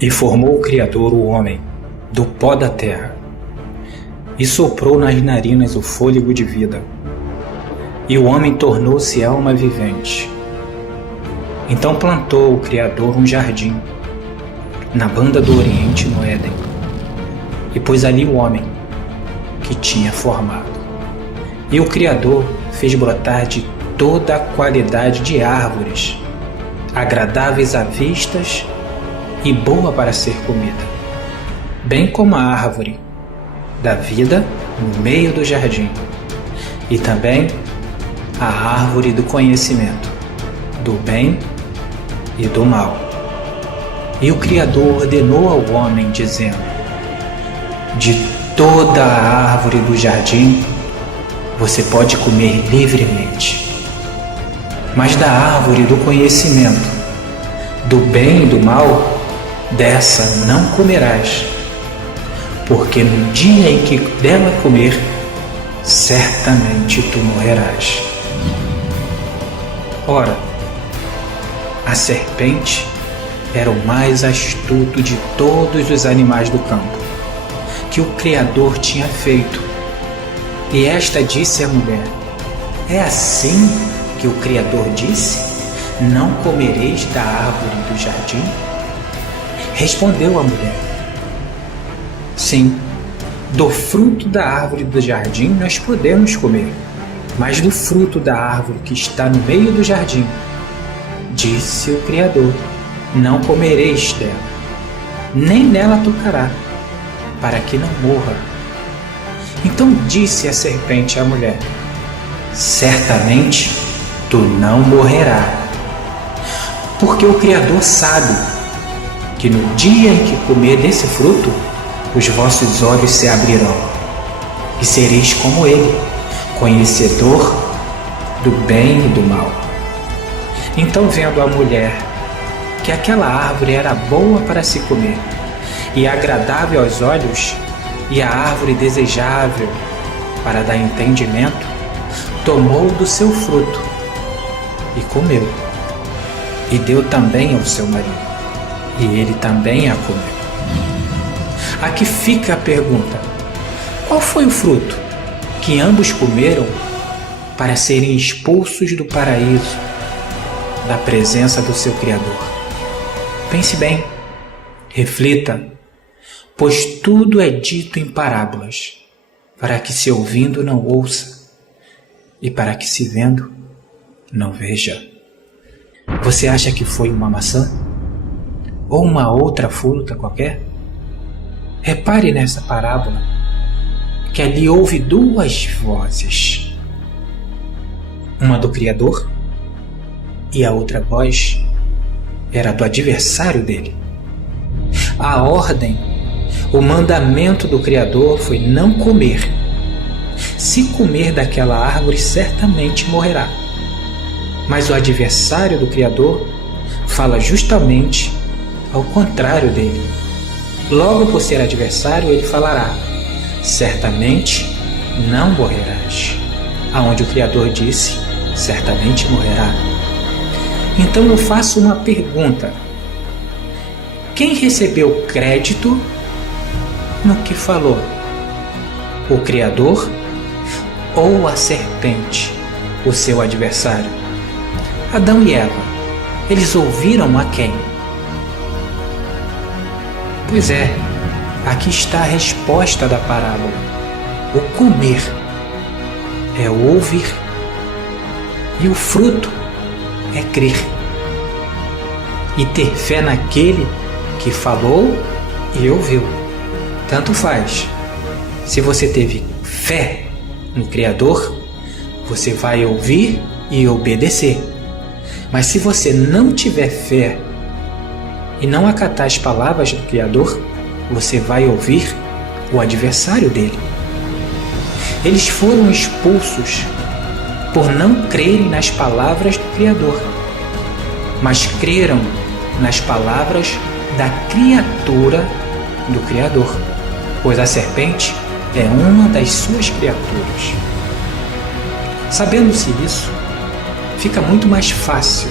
E formou o Criador o homem do pó da terra, e soprou nas narinas o fôlego de vida, e o homem tornou-se alma vivente. Então plantou o Criador um jardim, na banda do Oriente, no Éden, e pôs ali o homem que tinha formado. E o Criador fez brotar de toda a qualidade de árvores, agradáveis à vistas e boa para ser comida, bem como a árvore da vida no meio do jardim, e também a árvore do conhecimento, do bem e do mal. E o Criador ordenou ao homem, dizendo: de toda a árvore do jardim você pode comer livremente, mas da árvore do conhecimento, do bem e do mal, dessa não comerás, porque no dia em que dela comer, certamente tu morrerás. Ora, a serpente era o mais astuto de todos os animais do campo que o Criador tinha feito. E esta disse à mulher: é assim que o Criador disse: não comereis da árvore do jardim? Respondeu a mulher: sim, do fruto da árvore do jardim nós podemos comer, mas do fruto da árvore que está no meio do jardim, disse o Criador: não comereis dela, nem nela tocará, para que não morra. Então disse a serpente à mulher: certamente tu não morrerás, porque o Criador sabe que no dia em que comer desse fruto, os vossos olhos se abrirão, e sereis como ele, conhecedor do bem e do mal. Então, vendo a mulher que aquela árvore era boa para se comer, e agradável aos olhos, e a árvore desejável para dar entendimento, tomou do seu fruto e comeu, e deu também ao seu marido, e ele também a comeu. Aqui fica a pergunta: qual foi o fruto que ambos comeram para serem expulsos do paraíso, da presença do seu Criador? Pense bem, reflita, pois tudo é dito em parábolas, para que se ouvindo não ouça, e para que se vendo não veja. Você acha que foi uma maçã? Ou uma outra fruta qualquer? Repare nessa parábola que ali houve duas vozes, uma do Criador e a outra voz era do adversário dele. A ordem, o mandamento do Criador foi não comer. Se comer daquela árvore, certamente morrerá. Mas o adversário do Criador fala justamente ao contrário dele. Logo por ser adversário, ele falará: certamente não morrerás. Aonde o Criador disse: certamente morrerá. Então eu faço uma pergunta: quem recebeu crédito no que falou? O Criador ou a serpente, o seu adversário? Adão e Eva, eles ouviram a quem? Pois é, aqui está a resposta da parábola. O comer é o ouvir, e o fruto é crer e ter fé naquele que falou e ouviu. Tanto faz. Se você teve fé no Criador, você vai ouvir e obedecer. Mas se você não tiver fé e não acatar as palavras do Criador, você vai ouvir o adversário dele. Eles foram expulsos por não crerem nas palavras do Criador, mas creram nas palavras da criatura do Criador, pois a serpente é uma das suas criaturas. Sabendo-se isso, fica muito mais fácil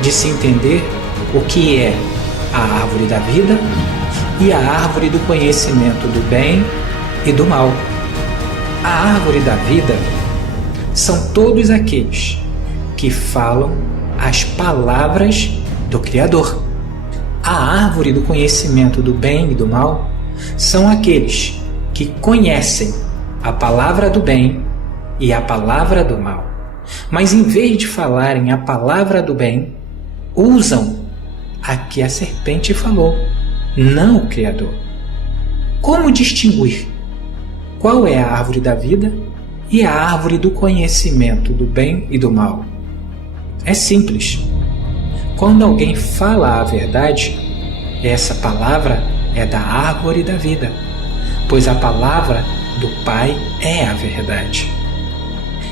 de se entender o que é a árvore da vida e a árvore do conhecimento do bem e do mal. A árvore da vida são todos aqueles que falam as palavras do Criador. A árvore do conhecimento do bem e do mal são aqueles que conhecem a palavra do bem e a palavra do mal, mas em vez de falarem a palavra do bem, usam a que a serpente falou, não o Criador. Como distinguir qual é a árvore da vida e a árvore do conhecimento do bem e do mal? É simples. Quando alguém fala a verdade, essa palavra é da árvore da vida, pois a palavra do Pai é a verdade.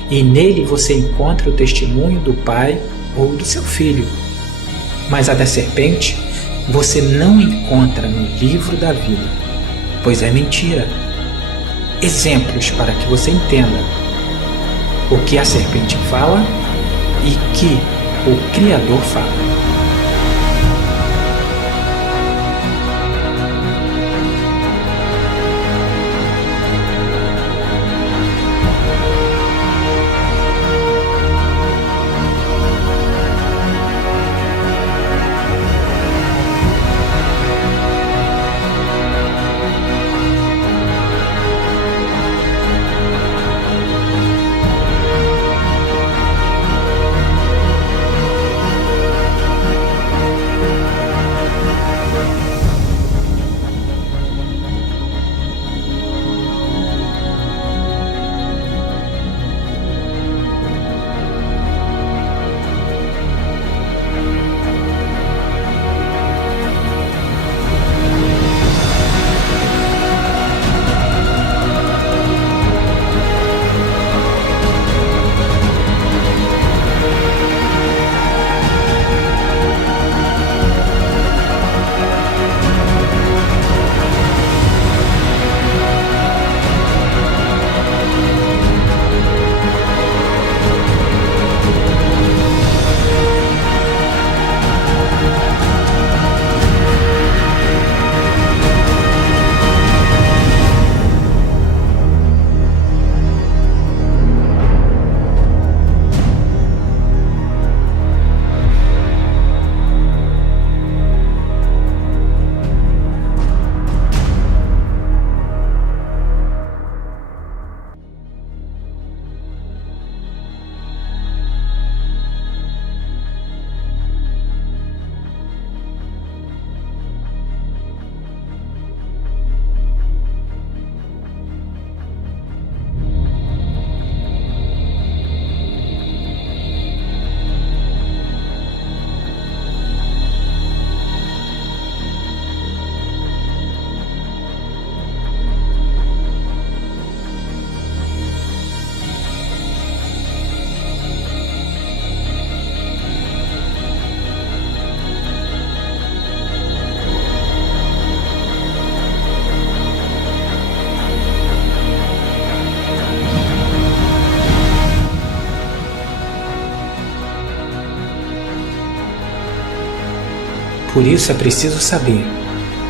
E nele você encontra o testemunho do Pai ou do seu Filho. Mas a da serpente você não encontra no livro da vida, pois é mentira. Exemplos para que você entenda o que a serpente fala e que o Criador fala. Por isso é preciso saber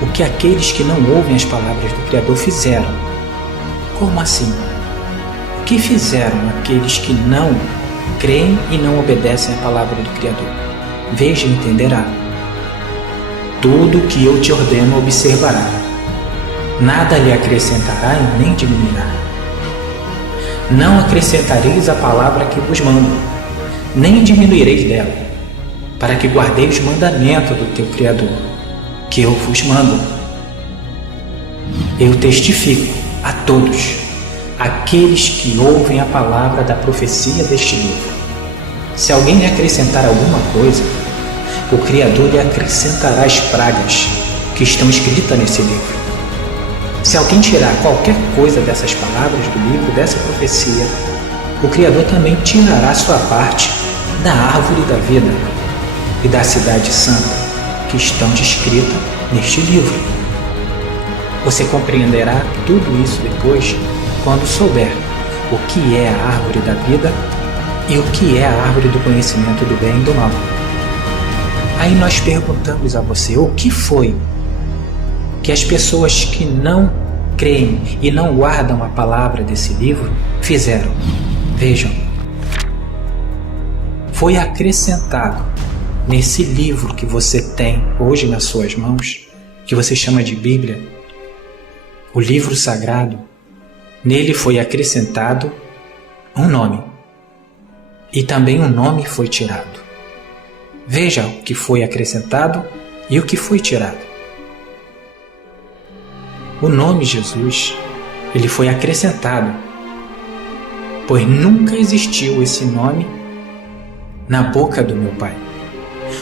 o que aqueles que não ouvem as palavras do Criador fizeram. Como assim? O que fizeram aqueles que não creem e não obedecem à palavra do Criador? Veja e entenderá. Tudo o que eu te ordeno observará. Nada lhe acrescentará e nem diminuirá. Não acrescentareis a palavra que vos mando, nem diminuireis dela, para que guardeis os mandamentos do teu Criador, que eu vos mando. Eu testifico a todos aqueles que ouvem a palavra da profecia deste livro. Se alguém lhe acrescentar alguma coisa, o Criador lhe acrescentará as pragas que estão escritas nesse livro. Se alguém tirar qualquer coisa dessas palavras do livro, dessa profecia, o Criador também tirará sua parte da árvore da vida e da cidade santa que estão descritas neste livro. Você compreenderá tudo isso depois, quando souber o que é a árvore da vida e o que é a árvore do conhecimento do bem e do mal. Aí nós perguntamos a você, o que foi que as pessoas que não creem e não guardam a palavra desse livro fizeram? Vejam, foi acrescentado nesse livro que você tem hoje nas suas mãos, que você chama de Bíblia, o livro sagrado, nele foi acrescentado um nome. E também um nome foi tirado. Veja o que foi acrescentado e o que foi tirado. O nome Jesus, ele foi acrescentado, pois nunca existiu esse nome na boca do meu Pai.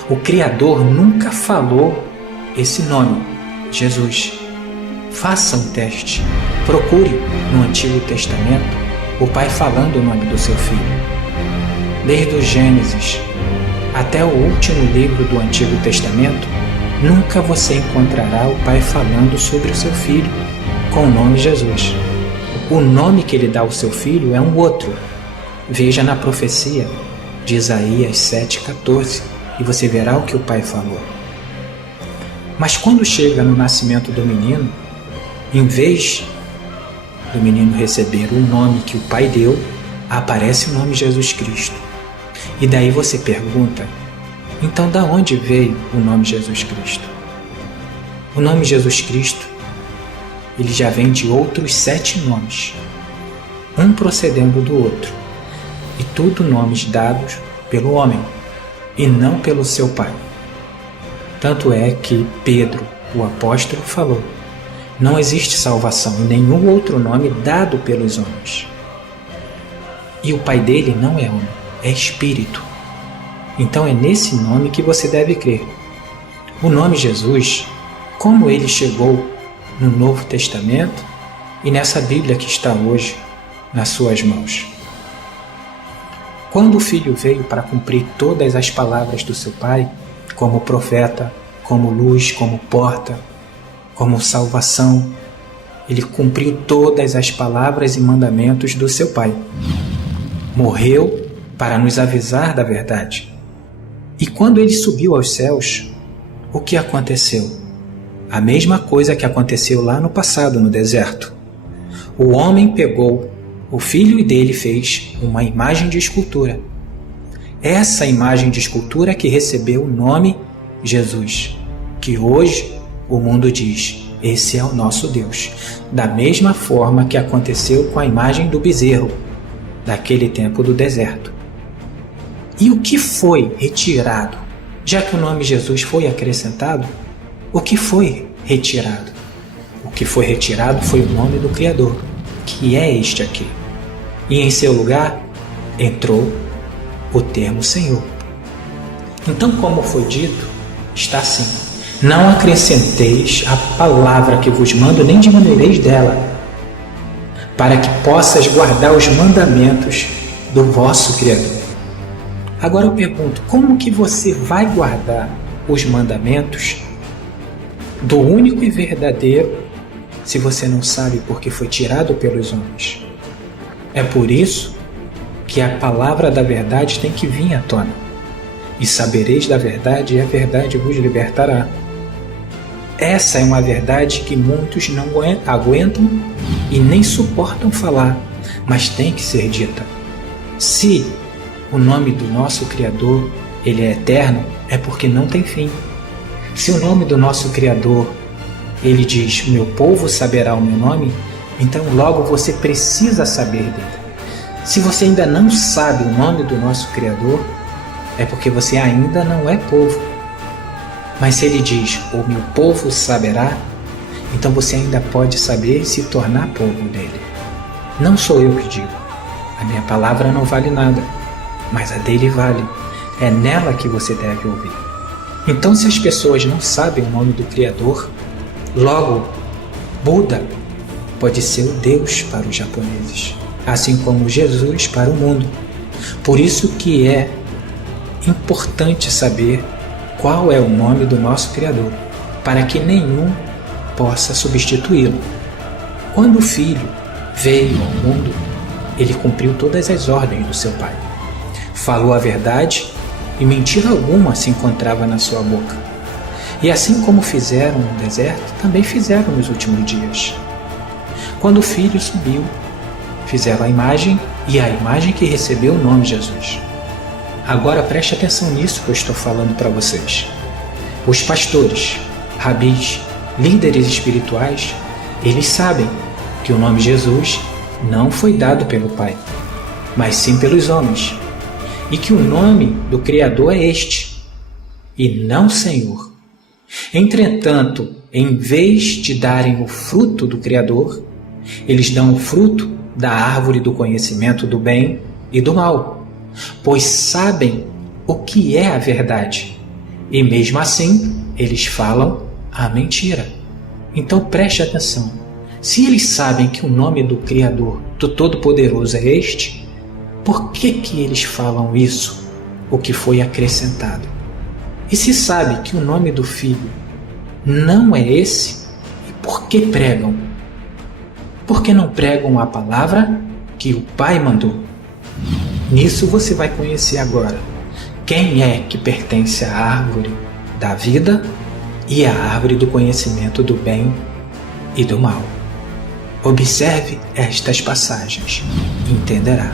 O Criador nunca falou esse nome, Jesus. Faça um teste. Procure no Antigo Testamento o Pai falando o nome do seu Filho. Desde o Gênesis até o último livro do Antigo Testamento, nunca você encontrará o Pai falando sobre o seu Filho com o nome Jesus. O nome que ele dá ao seu Filho é um outro. Veja na profecia de Isaías 7,14 e você verá o que o Pai falou. Mas quando chega no nascimento do menino, em vez do menino receber o nome que o Pai deu, aparece o nome Jesus Cristo. E daí você pergunta, então da onde veio o nome Jesus Cristo? O nome Jesus Cristo, ele já vem de outros 7 nomes, um procedendo do outro, e tudo nomes dados pelo homem, e não pelo seu Pai. Tanto é que Pedro, o apóstolo, falou, não existe salvação em nenhum outro nome dado pelos homens. E o Pai dele não é homem, é Espírito. Então é nesse nome que você deve crer. O nome Jesus, como ele chegou no Novo Testamento e nessa Bíblia que está hoje nas suas mãos. Quando o Filho veio para cumprir todas as palavras do seu Pai, como profeta, como luz, como porta, como salvação, ele cumpriu todas as palavras e mandamentos do seu Pai. Morreu para nos avisar da verdade. E quando ele subiu aos céus, o que aconteceu? A mesma coisa que aconteceu lá no passado, no deserto. O homem pegou o filho dele fez uma imagem de escultura. Essa imagem de escultura que recebeu o nome Jesus, que hoje o mundo diz, esse é o nosso Deus. Da mesma forma que aconteceu com a imagem do bezerro, daquele tempo do deserto. E o que foi retirado? Já que o nome Jesus foi acrescentado, o que foi retirado? O que foi retirado foi o nome do Criador, que é este aqui. E em seu lugar entrou o termo Senhor. Então, como foi dito, está assim: não acrescenteis a palavra que vos mando, nem diminuireis dela, para que possas guardar os mandamentos do vosso Criador. Agora eu pergunto, como que você vai guardar os mandamentos do único e verdadeiro se você não sabe porque foi tirado pelos homens? É por isso que a palavra da verdade tem que vir à tona. E sabereis da verdade, e a verdade vos libertará. Essa é uma verdade que muitos não aguentam e nem suportam falar, mas tem que ser dita. Se o nome do nosso Criador ele é eterno, é porque não tem fim. Se o nome do nosso Criador ele diz, meu povo saberá o meu nome, então logo você precisa saber dele. Se você ainda não sabe o nome do nosso Criador, é porque você ainda não é povo. Mas se ele diz, o meu povo saberá, então você ainda pode saber e se tornar povo dele. Não sou eu que digo. A minha palavra não vale nada, mas a dele vale. É nela que você deve ouvir. Então, se as pessoas não sabem o nome do Criador, logo, Buda pode ser o Deus para os japoneses, assim como Jesus para o mundo. Por isso que é importante saber qual é o nome do nosso Criador, para que nenhum possa substituí-lo. Quando o Filho veio ao mundo, ele cumpriu todas as ordens do seu Pai. Falou a verdade e mentira alguma se encontrava na sua boca. E assim como fizeram no deserto, também fizeram nos últimos dias. Quando o Filho subiu, fizeram a imagem, e a imagem que recebeu o nome Jesus. Agora preste atenção nisso que eu estou falando para vocês. Os pastores, rabis, líderes espirituais, eles sabem que o nome Jesus não foi dado pelo Pai, mas sim pelos homens, e que o nome do Criador é este, e não Senhor. Entretanto, em vez de darem o fruto do Criador, eles dão o fruto da árvore do conhecimento do bem e do mal, pois sabem o que é a verdade, e mesmo assim eles falam a mentira. Então preste atenção. Se eles sabem que o nome do Criador, do Todo-Poderoso é este, por que eles falam isso, o que foi acrescentado? E se sabe que o nome do Filho não é esse, e por que pregam? Por que não pregam a palavra que o Pai mandou? Nisso você vai conhecer agora quem é que pertence à árvore da vida e à árvore do conhecimento do bem e do mal. Observe estas passagens e entenderá.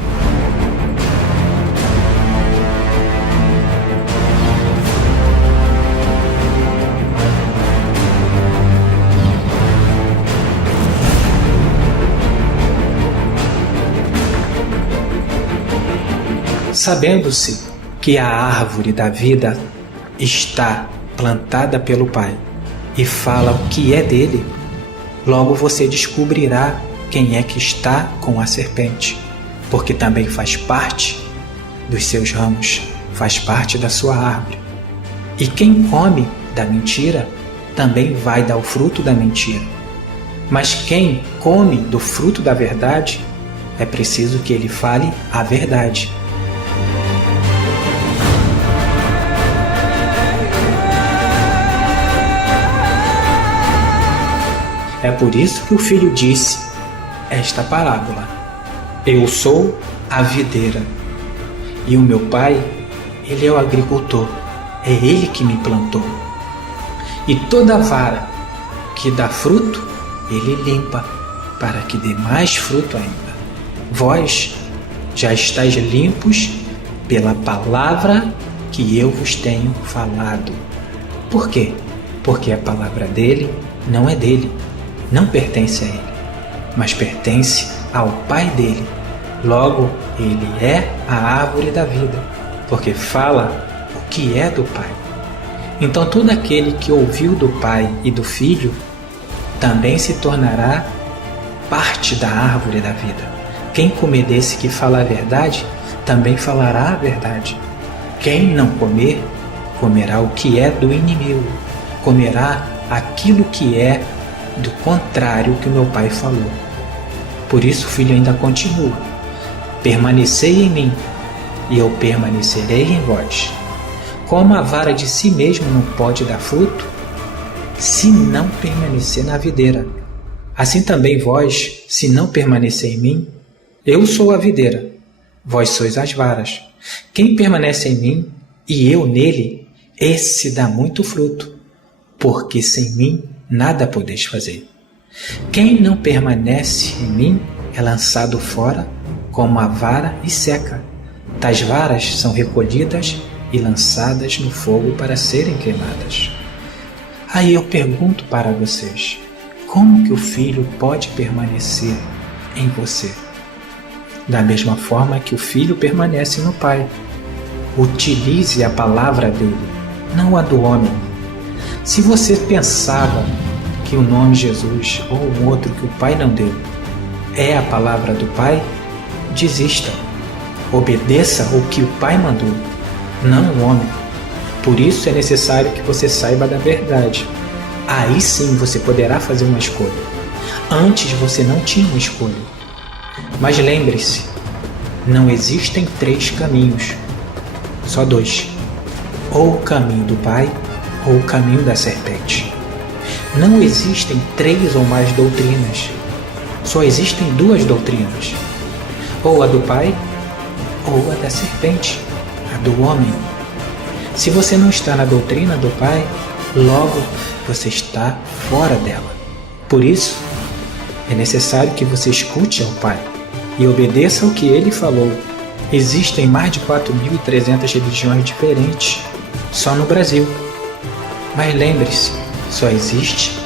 Sabendo-se que a árvore da vida está plantada pelo Pai e fala o que é dele, logo você descobrirá quem é que está com a serpente, porque também faz parte dos seus ramos, faz parte da sua árvore. E quem come da mentira também vai dar o fruto da mentira. Mas quem come do fruto da verdade, é preciso que ele fale a verdade. É por isso que o Filho disse esta parábola: Eu sou a videira, e o meu Pai, ele é o agricultor, é ele que me plantou. E toda vara que dá fruto, ele limpa, para que dê mais fruto ainda. Vós já estáis limpos pela palavra que eu vos tenho falado. Por quê? Porque a palavra dele não é dele, não pertence a ele, mas pertence ao Pai dele. Logo, ele é a árvore da vida, porque fala o que é do Pai. Então todo aquele que ouviu do Pai e do Filho também se tornará parte da árvore da vida. Quem comer desse que fala a verdade, também falará a verdade. Quem não comer, comerá o que é do inimigo, comerá aquilo que é do contrário que o meu Pai falou. Por isso o Filho ainda continua: permanecei em mim, e eu permanecerei em vós. Como a vara de si mesmo não pode dar fruto, se não permanecer na videira, assim também vós, se não permanecer em mim, eu sou a videira, vós sois as varas. Quem permanece em mim, e eu nele, esse dá muito fruto, porque sem mim nada podeis fazer. Quem não permanece em mim é lançado fora como a vara e seca. Tais varas são recolhidas e lançadas no fogo para serem queimadas. Aí eu pergunto para vocês: como que o Filho pode permanecer em você? Da mesma forma que o Filho permanece no Pai. Utilize a palavra dele, não a do homem. Se você pensava que o nome Jesus ou um outro que o Pai não deu é a palavra do Pai, desista. Obedeça o que o Pai mandou, não o homem. Por isso é necessário que você saiba da verdade. Aí sim você poderá fazer uma escolha. Antes você não tinha uma escolha. Mas lembre-se, não existem 3 caminhos, só 2. Ou o caminho do Pai, ou o caminho da serpente. Não existem 3 ou mais doutrinas, só existem 2 doutrinas, ou a do Pai, ou a da serpente, a do homem. Se você não está na doutrina do Pai, logo você está fora dela. Por isso, é necessário que você escute ao Pai e obedeça ao que Ele falou. Existem mais de 4.300 religiões diferentes só no Brasil. Mas lembre-se, só existe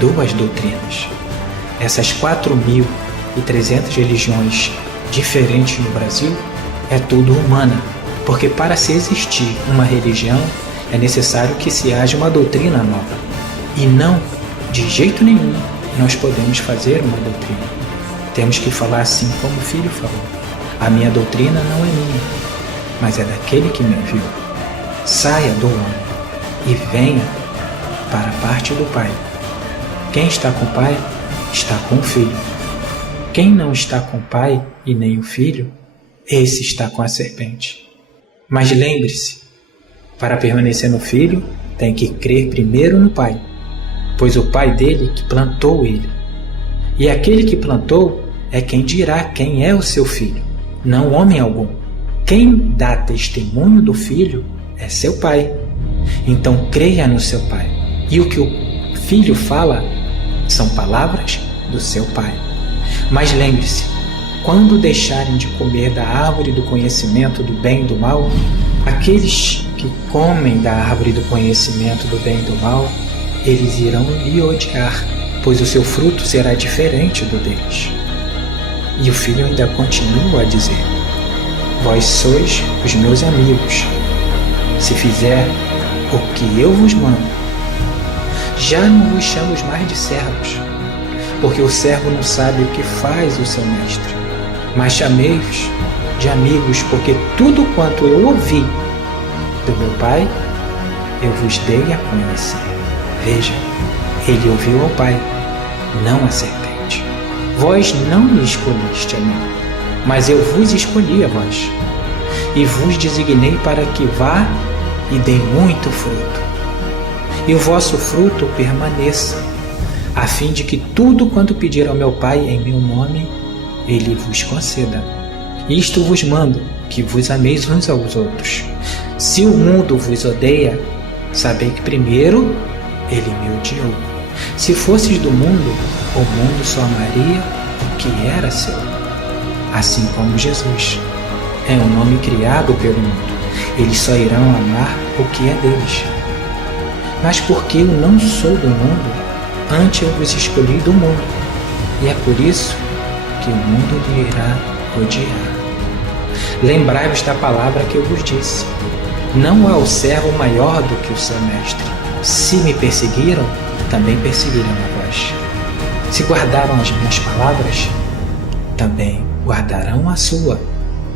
2 doutrinas. Essas 4.300 religiões diferentes no Brasil é tudo humana, porque para se existir uma religião é necessário que se haja uma doutrina nova. E não, de jeito nenhum, nós podemos fazer uma doutrina. Temos que falar assim como o Filho falou. A minha doutrina não é minha, mas é daquele que me enviou. Saia do homem e venha para a parte do Pai. Quem está com o Pai, está com o Filho. Quem não está com o Pai e nem o Filho, esse está com a serpente. Mas lembre-se, para permanecer no Filho, tem que crer primeiro no Pai, pois o Pai dele que plantou ele. E aquele que plantou é quem dirá quem é o seu filho, não homem algum. Quem dá testemunho do Filho é seu Pai. Então creia no seu Pai. E o que o Filho fala são palavras do seu Pai. Mas lembre-se, quando deixarem de comer da árvore do conhecimento do bem e do mal, aqueles que comem da árvore do conhecimento do bem e do mal, eles irão lhe odiar, pois o seu fruto será diferente do deles. E o Filho ainda continua a dizer: vós sois os meus amigos, se fizer o que eu vos mando. Já não vos chamo mais de servos, porque o servo não sabe o que faz o seu mestre, mas chamei-vos de amigos, porque tudo quanto eu ouvi do meu Pai, eu vos dei a conhecer. Veja, ele ouviu ao Pai, não a serpente. Vós não me escolhiste a mim, mas eu vos escolhi a vós, e vos designei para que vá e dê muito fruto, e o vosso fruto permaneça, a fim de que tudo quanto pedir ao meu Pai em meu nome, ele vos conceda. Isto vos mando, que vos ameis uns aos outros. Se o mundo vos odeia, sabei que primeiro ele me odiou. Se fosses do mundo, o mundo só amaria o que era seu. Assim como Jesus é um nome criado pelo mundo, eles só irão amar o que é deles. Mas porque eu não sou do mundo, antes eu vos escolhi do mundo, e é por isso que o mundo lhe irá odiar. Lembrai-vos da palavra que eu vos disse: não há o servo maior do que o seu mestre. Se me perseguiram, também perseguirão a vós. Se guardaram as minhas palavras, também guardarão a sua.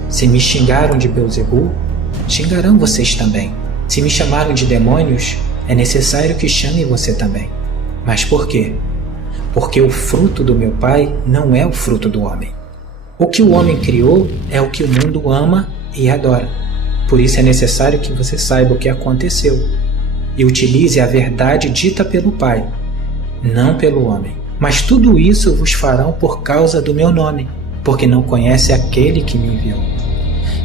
Se me xingaram de Beelzebul, xingarão vocês também. Se me chamaram de demônios, é necessário que chamem você também. Mas por quê? Porque o fruto do meu Pai não é o fruto do homem. O que o homem criou é o que o mundo ama e adora. Por isso é necessário que você saiba o que aconteceu e utilize a verdade dita pelo Pai, não pelo homem. Mas tudo isso vos farão por causa do meu nome, porque não conhece aquele que me enviou.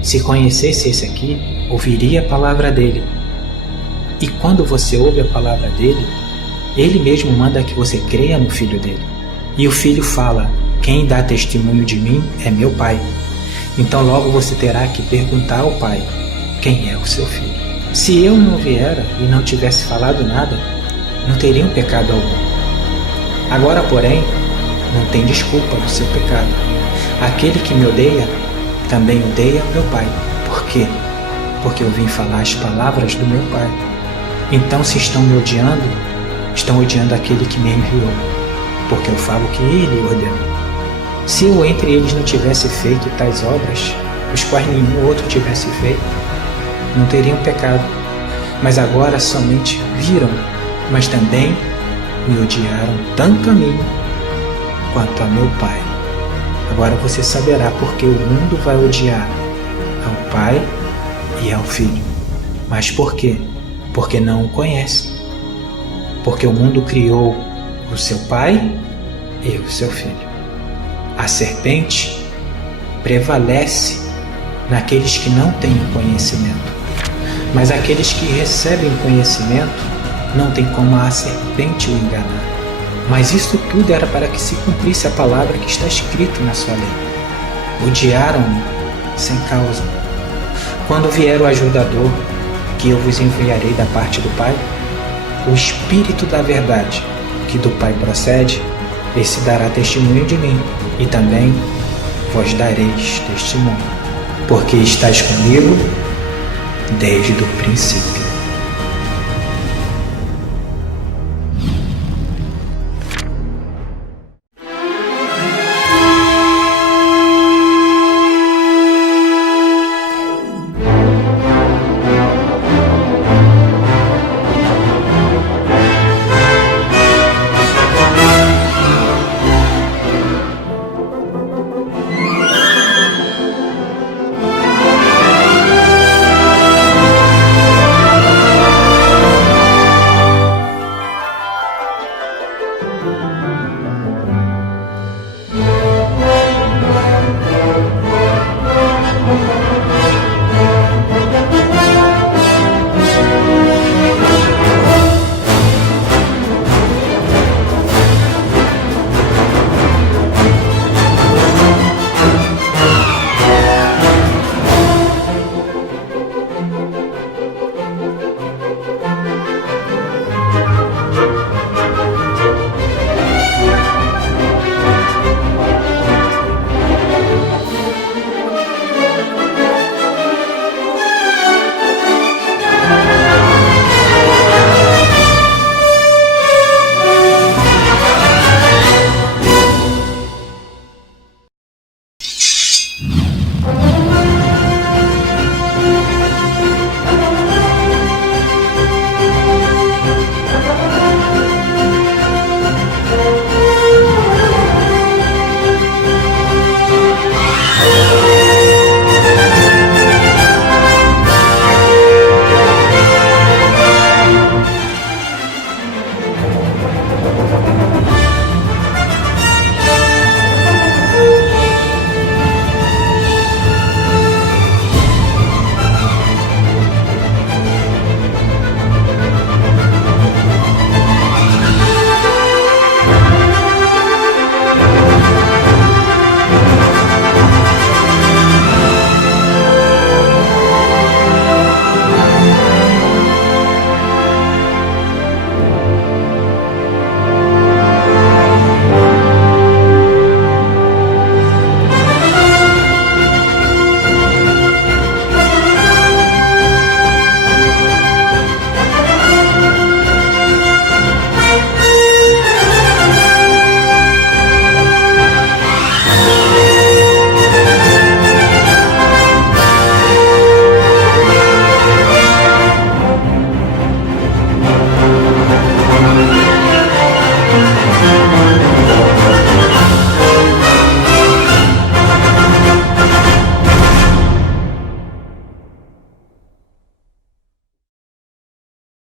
Se conhecesse esse aqui, ouviria a palavra dele. E quando você ouve a palavra dele, ele mesmo manda que você creia no Filho dele. E o Filho fala: quem dá testemunho de mim é meu Pai. Então logo você terá que perguntar ao Pai: quem é o seu Filho? Se eu não viera e não tivesse falado nada, não teriam pecado algum. Agora, porém, não tem desculpa do seu pecado. Aquele que me odeia, também odeia meu Pai. Por quê? Porque eu vim falar as palavras do meu Pai. Então, se estão me odiando, estão odiando aquele que me enviou, porque eu falo que ele ordenou. Se eu entre eles não tivesse feito tais obras, os quais nenhum outro tivesse feito, não teriam pecado. Mas agora somente viram, mas também me odiaram tanto a mim quanto a meu Pai. Agora você saberá porque o mundo vai odiar ao Pai e ao Filho. Mas por quê? Porque não o conhece. Porque o mundo criou o seu Pai e o seu Filho. A serpente prevalece naqueles que não têm o conhecimento. Mas aqueles que recebem conhecimento não tem como a serpente o enganar. Mas isto tudo era para que se cumprisse a palavra que está escrito na sua lei. Odiaram-me sem causa. Quando vier o ajudador, que eu vos enviarei da parte do Pai, o Espírito da verdade, que do Pai procede, esse dará testemunho de mim, e também vós dareis testemunho, porque estáis comigo desde o princípio.